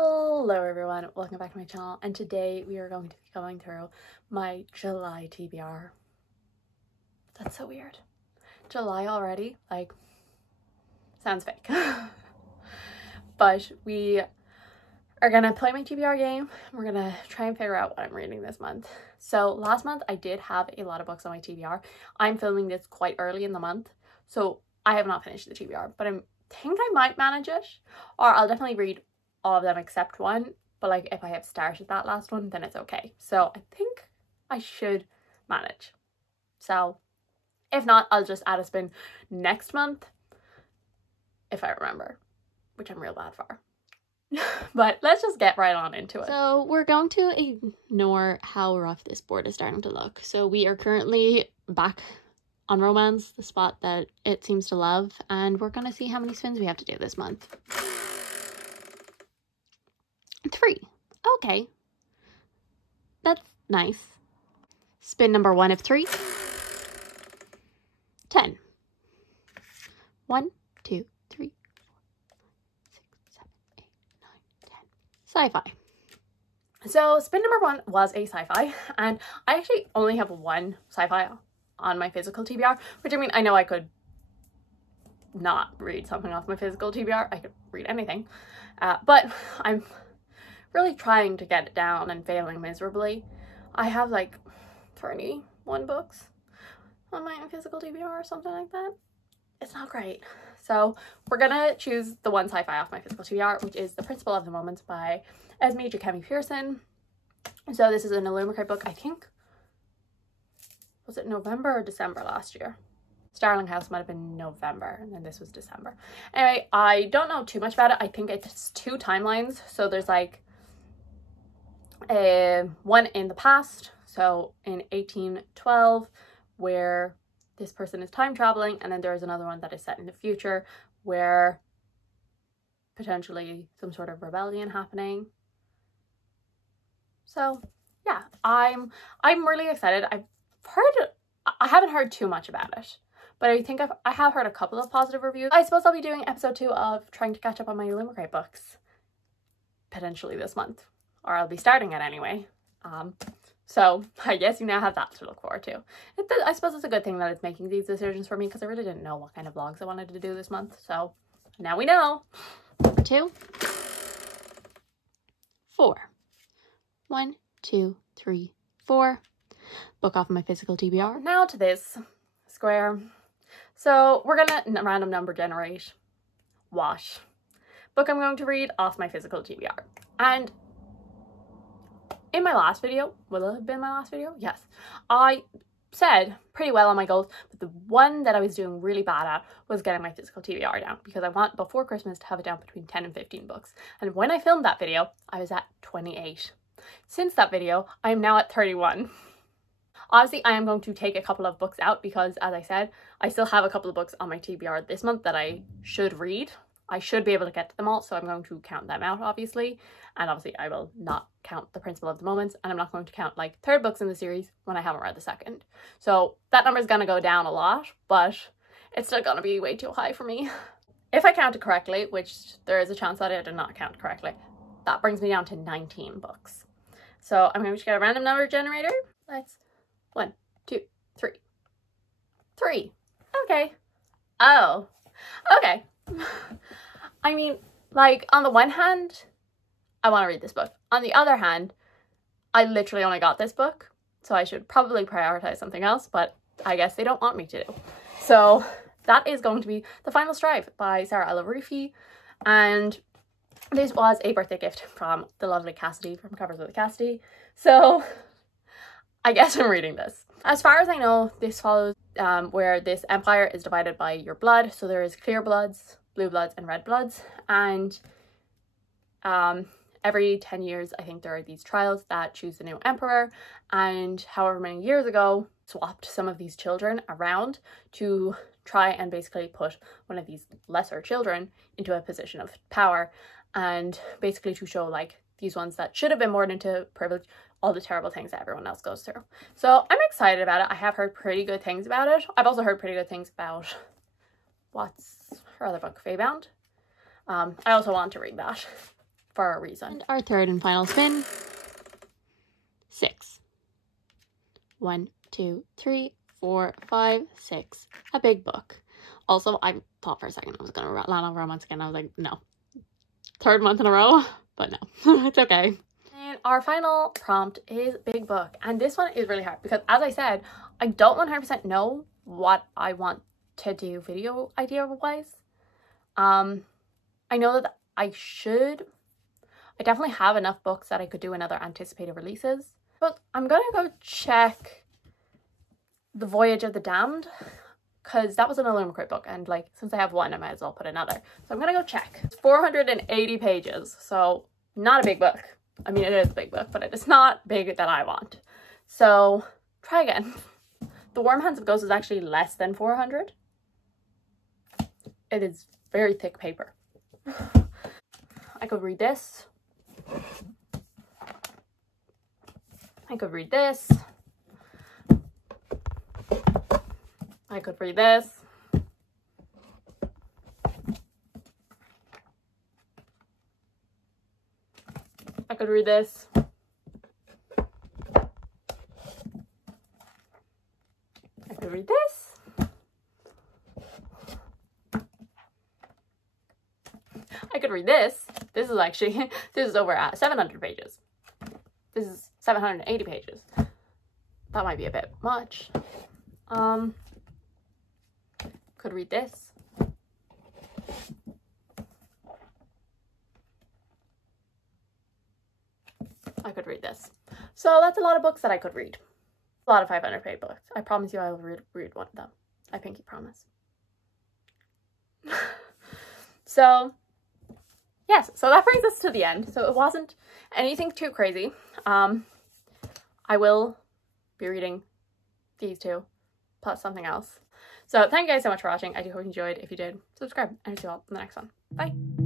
Hello everyone, welcome back to my channel, and today we are going to be going through my July TBR. That's so weird. July already, like, sounds fake. But we are gonna play my TBR game. We're gonna try and figure out what I'm reading this month. So last month I did have a lot of books on my TBR. I'm filming this quite early in the month, so I have not finished the TBR, but I think I might manage it, or I'll definitely read all of them except one, but like if I have started that last one then it's okay. So I think I should manage. So if not, I'll just add a spin next month if I remember, which I'm real bad for. But let's just get right on into it. So we're going to ignore how rough this board is starting to look. So we are currently back on romance, the spot that it seems to love, and we're gonna see how many spins we have to do this month. 3. Okay. That's nice. Spin number 1 of 3. 10. 1, 2, 3, 4, 6, 7, 8, 9, 10. Sci-fi. So spin number 1 was a sci-fi, and I actually only have one sci-fi on my physical TBR, which, I mean, I know I could not read something off my physical TBR. I could read anything, but I'm really trying to get it down and failing miserably. I have like 31 books on my physical TBR or something like that. It's not great. So we're gonna choose the one sci-fi off my physical TBR, which is The Principle of the Moment by Esme Jackie Pearson. So this is an Illumicrate book. I think, was it November or December last year? Starling House might have been November, and then this was December. Anyway, I don't know too much about it. I think it's 2 timelines. So there's like one in the past, so in 1812, where this person is time traveling, and then there's another one that is set in the future where potentially some sort of rebellion happening. So yeah, I'm really excited. I haven't heard too much about it, but I think I have heard a couple of positive reviews. I suppose I'll be doing episode 2 of trying to catch up on my Illumicrate books potentially this month, or I'll be starting it anyway. So I guess you now have that to look forward to. I suppose it's a good thing that it's making these decisions for me, because I really didn't know what kind of vlogs I wanted to do this month. So now we know. Number 2. 4. 1, 2, 3, 4. Book off my physical TBR. Now to this square. So we're gonna random number generate wash book I'm going to read off my physical TBR. And in my last video, will it have been my last video? Yes. I said pretty well on my goals, but the one that I was doing really bad at was getting my physical TBR down, because I want before Christmas to have it down between 10 and 15 books. And when I filmed that video, I was at 28. Since that video, I am now at 31. Obviously, I am going to take a couple of books out because, as I said, I still have a couple of books on my TBR this month that I should read. I should be able to get to them all, so I'm going to count them out, obviously. And obviously, I will not count The Principle of the Moment, and I'm not going to count, like, 3rd books in the series when I haven't read the 2nd. So that number is going to go down a lot, but it's still going to be way too high for me. If I counted correctly, which there is a chance that I did not count correctly, that brings me down to 19 books. So I'm going to get a random number generator. Let's 1, 2, 3. 3. Okay. Oh. Okay. I mean, like, on the one hand, I want to read this book. On the other hand, I literally only got this book, so I should probably prioritize something else, but I guess they don't want me to. So that is going to be The Final Strive by Sarah Ella Rufi, and this was a birthday gift from the lovely Cassidy from Covers with Cassidy. So I guess I'm reading this. As far as I know, this follows where this empire is divided by your blood. So there is clear bloods, blue bloods, and red bloods. And every 10 years, I think there are these trials that choose the new emperor. And however many years ago, swapped some of these children around to try and basically put one of these lesser children into a position of power. And basically to show, like, these ones that should have been born into privilege, all the terrible things that everyone else goes through. So I'm excited about it. I have heard pretty good things about it. I've also heard pretty good things about, what's her other book, Feybound. I also want to read that. for a reason. And our third and final spin. 6. 1, 2, 3, 4, 5, 6. A big book. Also, I thought for a second I was gonna land on romance again. I was like, no. Third month in a row, but no, it's okay. And our final prompt is big book, and this one is really hard because, as I said, I don't 100% know what I want to do video idea wise. I know that I definitely have enough books that I could do another anticipated releases, but I'm gonna go check The Voyage of the Damned, because that was an Illumicrate book, and like, since I have one, I might as well put another. So I'm gonna go check. It's 480 pages, so not a big book. I mean, it is a big book, but it is not big that I want. So try again. The Warm Hands of Ghosts is actually less than 400. It is very thick paper. I could read this. I could read this. I could read this. I could read this. I could read this. I could read this. This is actually, this is over 700 pages. This is 780 pages. That might be a bit much. Could read this. I could read this. So that's a lot of books that I could read. A lot of 500-page books. I promise you I will read one of them. I pinky promise. So, yes. So that brings us to the end. So it wasn't anything too crazy. I will be reading these two, plus something else. So thank you guys so much for watching. I do hope you enjoyed. If you did, subscribe, and I'll see you all in the next one. Bye!